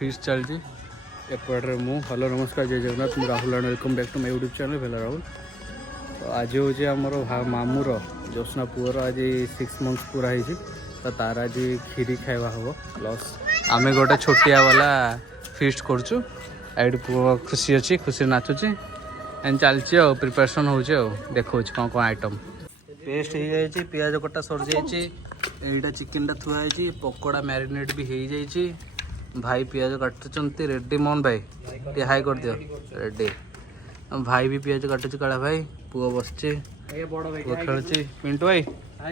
Feast चलती एपटे मु hello नमस्कार जय जगन्नाथ मु Rahul and welcome back to my YouTube channel भेला राहुल। तो आज हूँ आमर मामूर ज्योत्ना पुअर आज 6 मंथ्स पूरा हो तो तार आज खीरी खावा हम प्लस आम गोटे छोटिया वाला फीस्ट करुचु एड पुआ खुशी अच्छी खुशी नाचुची एंड चलची प्रिपरेशन हो देखो कौन कौन आइटम पेस्ट हो जाए पियाज कटा सरी जाइए चिकेन थुआई पकोड़ा मैरिनेट भी हो जाइए भाई पियाज काटुंट रेडी मोहन भाई टे हाई कर दियो रेडी भाई भी पियाज काटुच काला भाई पुओ बस खेलुची मिंटू भाई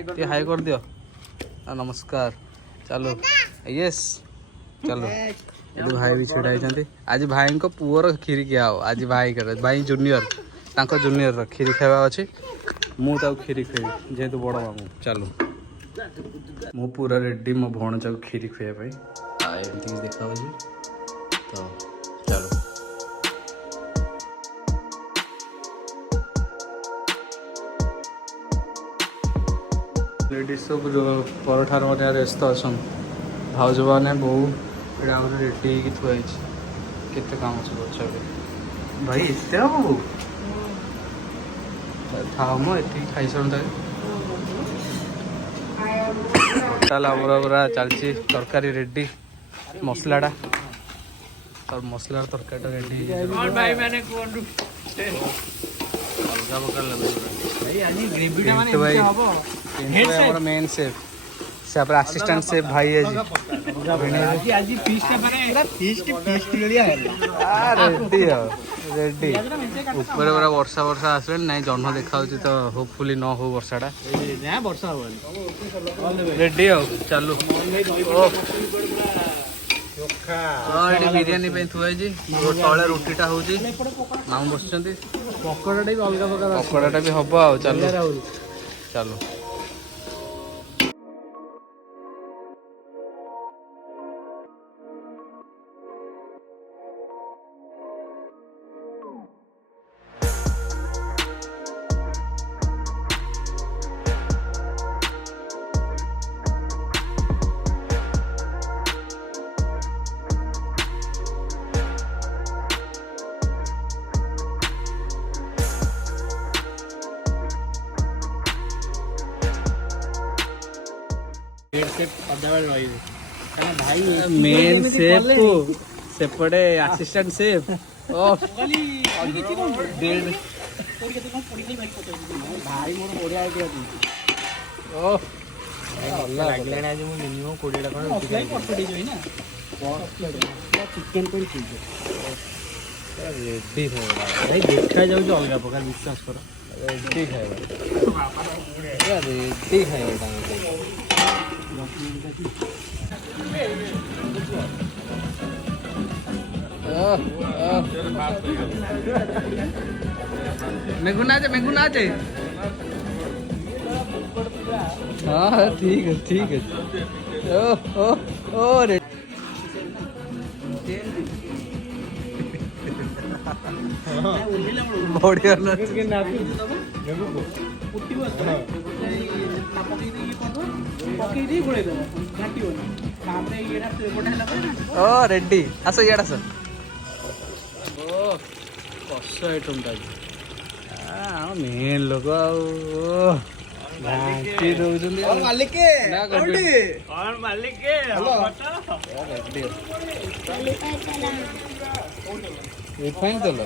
टे हाई कर दियो नमस्कार चलो यस चलो ये भाई भी छिड़ा होती आज भाई को पुअर खीरी किया हो आज भाई जूनियर तांको जूनियर खीरी खावा अच्छी मुझे खीरी खुएबी जेहेतु बड़ मामू चलो मु पूरा रेडी मो भणजा को खीरी खुआई एमती देखा तो चलो लेडीज सब जो परठार व्यस्त अच्छा भाज मैंने बहु ये रेडी थुआई केते काम सब अच्छा भाई एत बाबू था मो ये खाई सर पूरा चलती तरकारी रेडी मसलाटा और मसलार तरकारी रेडी अलग मेन सेफ से असिस्टेंट सेफ भाई रेडी ऊपर पूरा वर्षा वर्षा आस ना जह्न देखा तो होपफुली न हो वर्षाटा वर्षा रेडी चलू बिरियानी थुआई तले रुटीटा हूँ मामू बस पकोड़ा भी अलग प्रकार पकोड़ा भी हम आ चलो चलो मेन सेफ को सेपटे असिस्टेंट सेफ देखा जाऊँ अलग प्रकार विश्वास कर रेडी खाଇବା रेडी खाଇବା मेघू नाचे हाँ ठीक है ओ रे बढ़िया रेडी आस इड आस कस आइटम मेन लोक रिफाइन तेल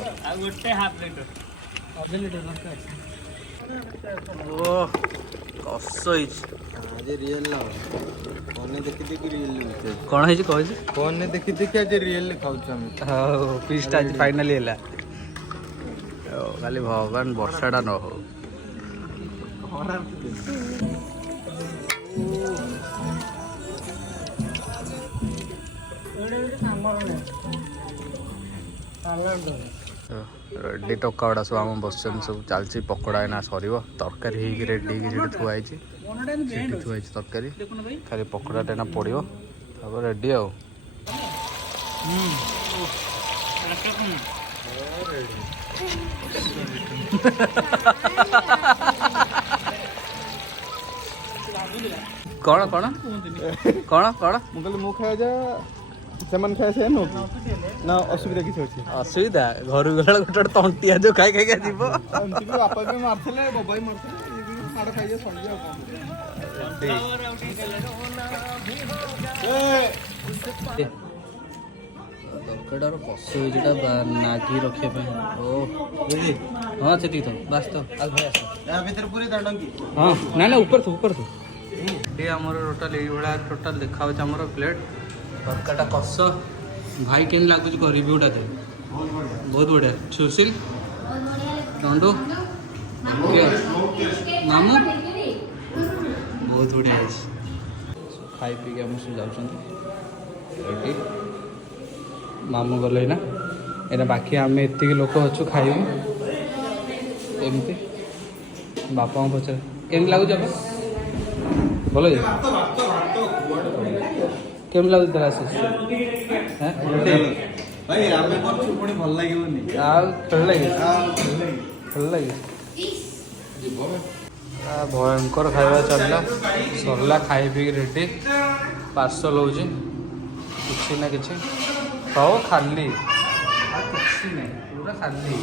कस कौन है फोन ने देखी देखी आज रियल खाऊ पीसटा आज फाइनाली है खाली भगवान वर्षाटा न हो रेडी टका गुड़ा सब आम बस सब चलती पकोड़ा ना सर तरकारी रेडी थुआई थुआई तरकारी खाली पकोड़ा ना पड़ो रेडी आ कौन कौन कौन कौन मुझे मुख जा ସେମାନେ ଖାଏ ସେ ନୁହଁ କି ନା ଅସୁବିଧା କିଛି ଅଛି ଅସୁବିଧା ଘରୁ ଗଲା ଗୋଟେ ଗୋଟେ ତଣ୍ଟିଆ ଯୋଉ ଖାଇ ଖାଇକା ଯିବ ଏମିତି ବି ବାପା ବି ମାରିଥିଲେ ବୋବା ବି ମାରିଥିଲେ ଇଏ ବି ମାଡ଼ ଖାଇକି ସରିଯିବ ଆଉ କ'ଣ ତରକାରୀଟାର କଷ ହେଇଛିଟା ନାଗି ରଖିବା ପାଇଁ ଓ ବୁଝି ହଁ ସେତିକି ତ ବାସ୍ ତ ଆଉ ଭାଇ ଆସ ୟା ଭିତରେ ପୁରୀ ଦାଣ୍ଡଙ୍କି ହଁ ନା ନା ଉପରେ ଥୁ ଏଠି ଆମର ଟୋଟାଲ୍ ଏଇଭଳିଆ ଟୋଟାଲ୍ ଦେଖାହେଉଛି ଆମର ପ୍ଲେଟ୍ ତରକାରୀଟା କଷ ଭାଇ କେମିତି ଲାଗୁଛି କହ ରିଭ୍ୟୁଟା ଦେ ବହୁତ ବଢ଼ିଆ ସୁଶୀଲ ଦଣ୍ଡୁ ମାମୁଁ ବହୁତ ବଢ଼ିଆ ହେଇଛି ଖାଇ ପିଇକି ଆମେ ସବୁ ଯାଉଛନ୍ତି ଏଠି ମାମୁଁ ଗଲେ ନା ଏଇଟା ବାକି ଆମେ ଏତିକି ଲୋକ ଅଛୁ ଖାଇବୁ ଏମିତି ବାପାଙ୍କୁ ପଚାରେ କେମିତି ଲାଗୁଛି ବାପା ଭଲ ହେଇଛି କେମିତି ଲାଗୁଛି ତାର ଆଶିଷ ଭାଇ ଆମେ କରୁଛୁ ପୁଣି ଭଲ ଲାଗିବନି ଆଉ ଖେଳ ଲାଗିଛି ଭଲ ଲାଗିଛି ଭୟଙ୍କର ଖାଇବା ଚାଲିଲା ସରିଲା ଖାଇ ପିଇକି ରେଡ଼ି ପାର୍ସଲ ହେଉଛି କିଛି ନା କିଛି ହଉ ଖାଲି ଆଉ କିଛି ନାହିଁ ପୁରା ଖାଲି